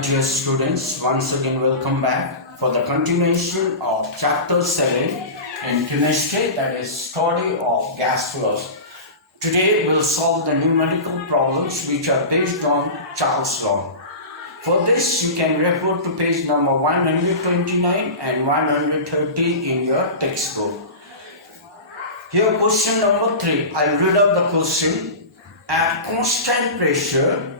dear students, once again welcome back for the continuation of chapter 7 in chemistry, that is study of gas laws. Today we'll solve the numerical problems which are based on Charles' law. For this you can refer to page number 129 and 130 in your textbook. Here question number 3. I'll read out the question. At constant pressure,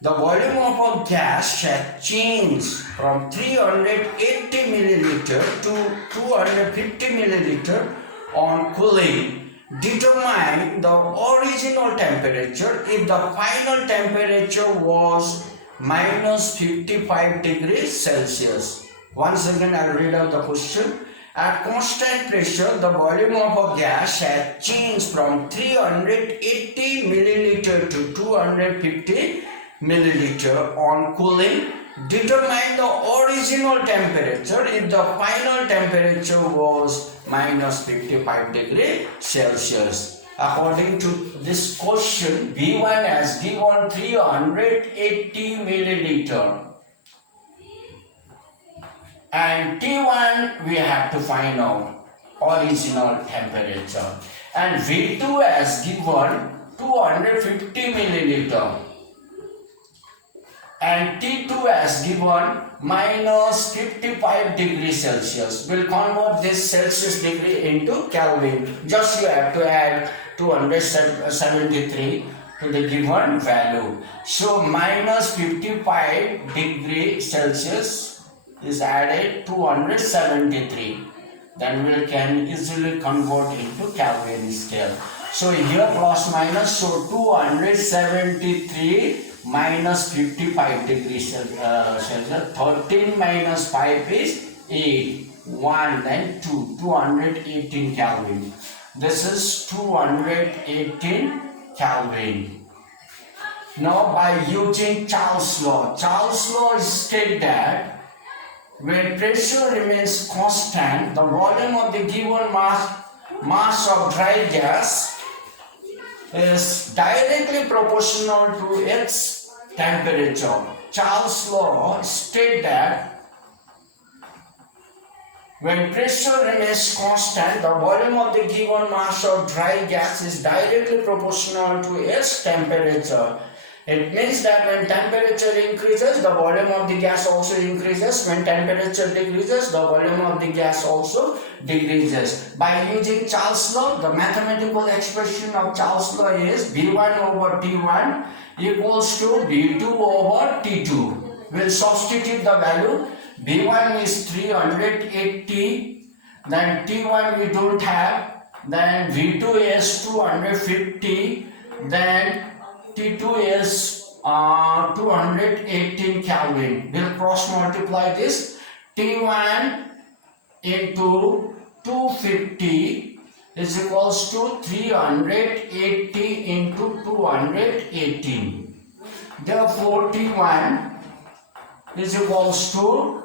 the volume of a gas has changed from 380 milliliter to 250 milliliter on cooling. Determine the original temperature if the final temperature was minus 55 degrees Celsius. Once again, I'll read out the question. At constant pressure, the volume of a gas has changed from 380 milliliter to 250 milliliter on cooling. Determine the original temperature if the final temperature was minus 55 degrees Celsius. According to this question, V1 has given 380 milliliter and T1 we have to find out original temperature, and V2 has given 250 milliliter and T2 has given minus 55 degrees Celsius. We'll convert this Celsius degree into Kelvin. Just you have to add 273 to the given value. So minus 55 degrees Celsius is added 273. Then we can easily convert into Kelvin scale. So here plus minus, so 273 minus 55 degrees Celsius. 13 minus 5 is 8. 1 then 2. 218 Kelvin. This is 218 Kelvin. Now by using Charles' law. Charles' law states that when pressure remains constant, the volume of the given mass of dry gas is directly proportional to its temperature. Charles' law states that when pressure remains constant, the volume of the given mass of dry gas is directly proportional to its temperature. It means that when temperature increases, the volume of the gas also increases. When temperature decreases, the volume of the gas also decreases. By using Charles' law, the mathematical expression of Charles' law is V1 over T1 equals to V2 over T2. We'll substitute the value. V1 is 380, then T1 we don't have, then V2 is 250, then T2 is 218 Kelvin. We'll cross multiply this. T1 into 250 is equals to 380 into 218. Therefore, T1 is equals to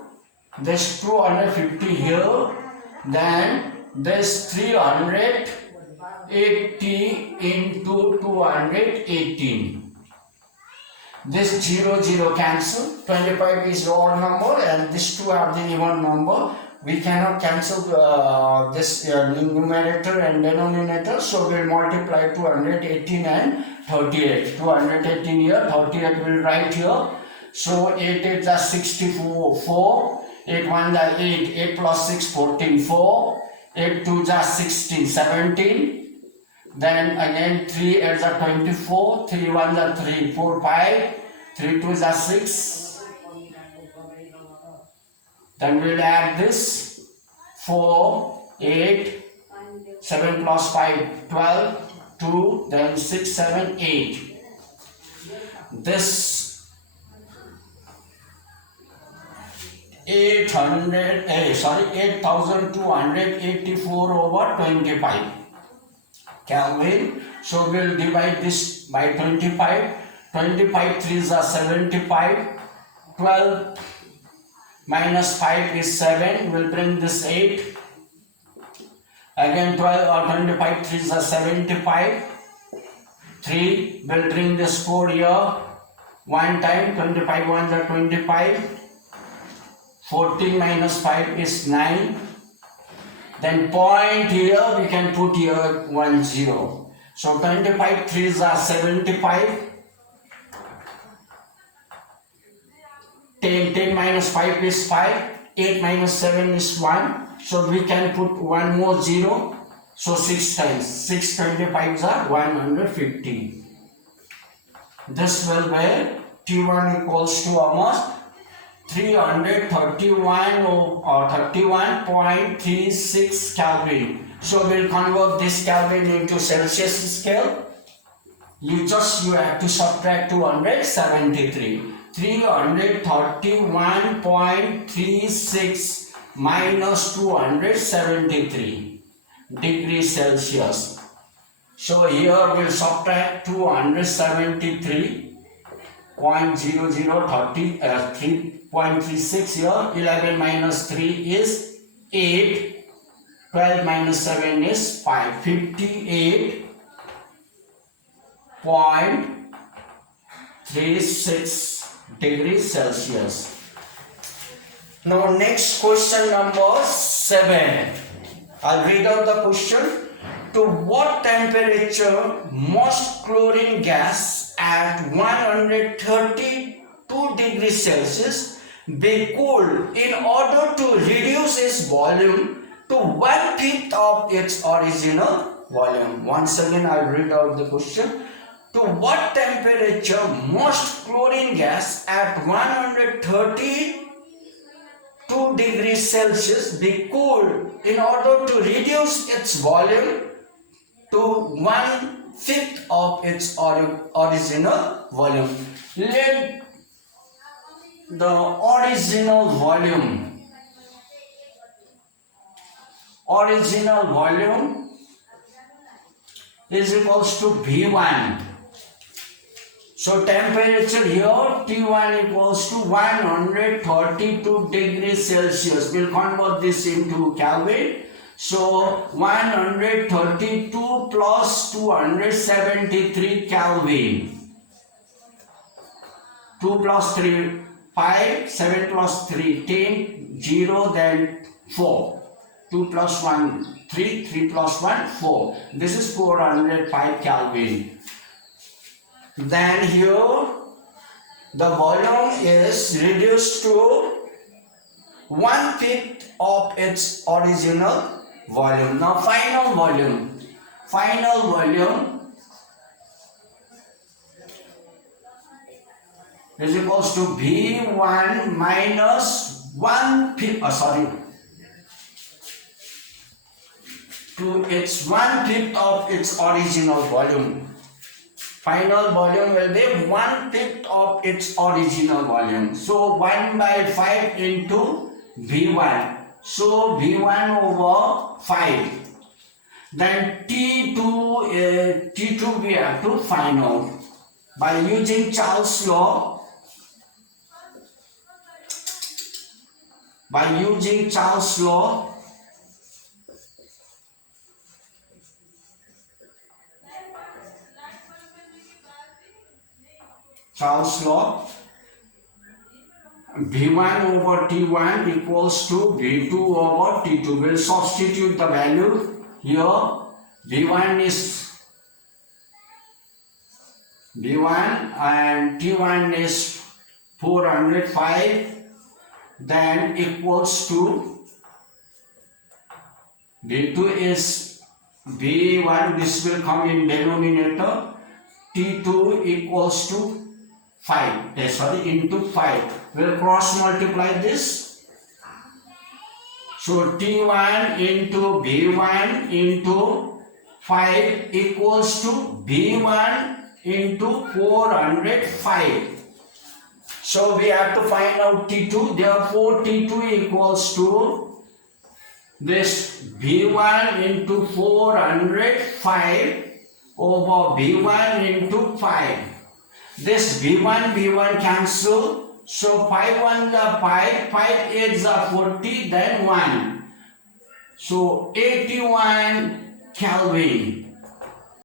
this 250 here, then this 380 into 218. This 0 cancel. 25 is the odd number and this 2 are the even number. We cannot cancel this numerator and denominator, so we'll multiply 218 and 38. 218 here, 38 will write here. So 8 8 is 64, 8 1 is 8, 8 plus 6 14, 4, 8 2 is 16, 17. Then again 3 8 is 24, 3 1 is 3, 4 5, 3 2 is 6. Then we'll add this 4, 8, 7 plus 5, 12, 2, then 6, 7, 8. This 8284 over 25 Kelvin. So we'll divide this by 25. 25 3s are 75. 12 minus 5 is 7. We'll bring this 8. Again 12 or 25 3s are 75. 3 will bring this 4 here. 1 time 25 ones are 25. 14 minus 5 is 9. Then point here, we can put here 1 0. So 25 threes are 75. 10 minus 5 is 5. 8 minus 7 is 1. So we can put one more 0. So 6 times. 6 25s are 150. This will be T1 equals to almost 331 or 31.36 Kelvin. So we'll convert this Kelvin into Celsius scale. You have to subtract 273. 331.36 minus 273 degrees Celsius. So here we'll subtract 273.0036 here. 11 minus 3 is 8. 12 minus 7 is 5. 58.36 degrees Celsius. Now next question number 7. I'll read out the question. To what temperature must chlorine gas at 132 degrees Celsius be cooled in order to reduce its volume to 1/5 of its original volume? Once again, I'll read out the question. To what temperature must chlorine gas at 132 degrees Celsius be cooled in order to reduce its volume to 1/5 of its original volume? Let the original volume is equals to V1. So temperature here T1 equals to 132 degrees Celsius. We'll convert this into Kelvin. So 132 plus 273 Kelvin. 2 plus 3 5, 7 plus 3 10, 0 then 4. 2 plus 1 3, 3 plus 1 4. This is 405 Kelvin. Then here the volume is reduced to 1/5 of its original volume. Now final volume is equals to V1 minus 1/5 to its 1/5 of its original volume. Final volume will be 1/5 of its original volume. So 1/5 into V1. So V1 over 5. Then T2 we have to find out by using Charles' law. Charles' law, V1 over T1 equals to V2 over T2. We'll substitute the value here. V1 and T1 is 405, then equals to V2 is V1, this will come in denominator, T2 equals to 5, into 5. We'll cross multiply this. So T1 into V1 into 5 equals to V1 into 405. So we have to find out T2. Therefore T2 equals to this V1 into 405 over V1 into 5. This V1 cancel. So 5 1s are 5, 5 8s are 40, then 1. So 81 Kelvin.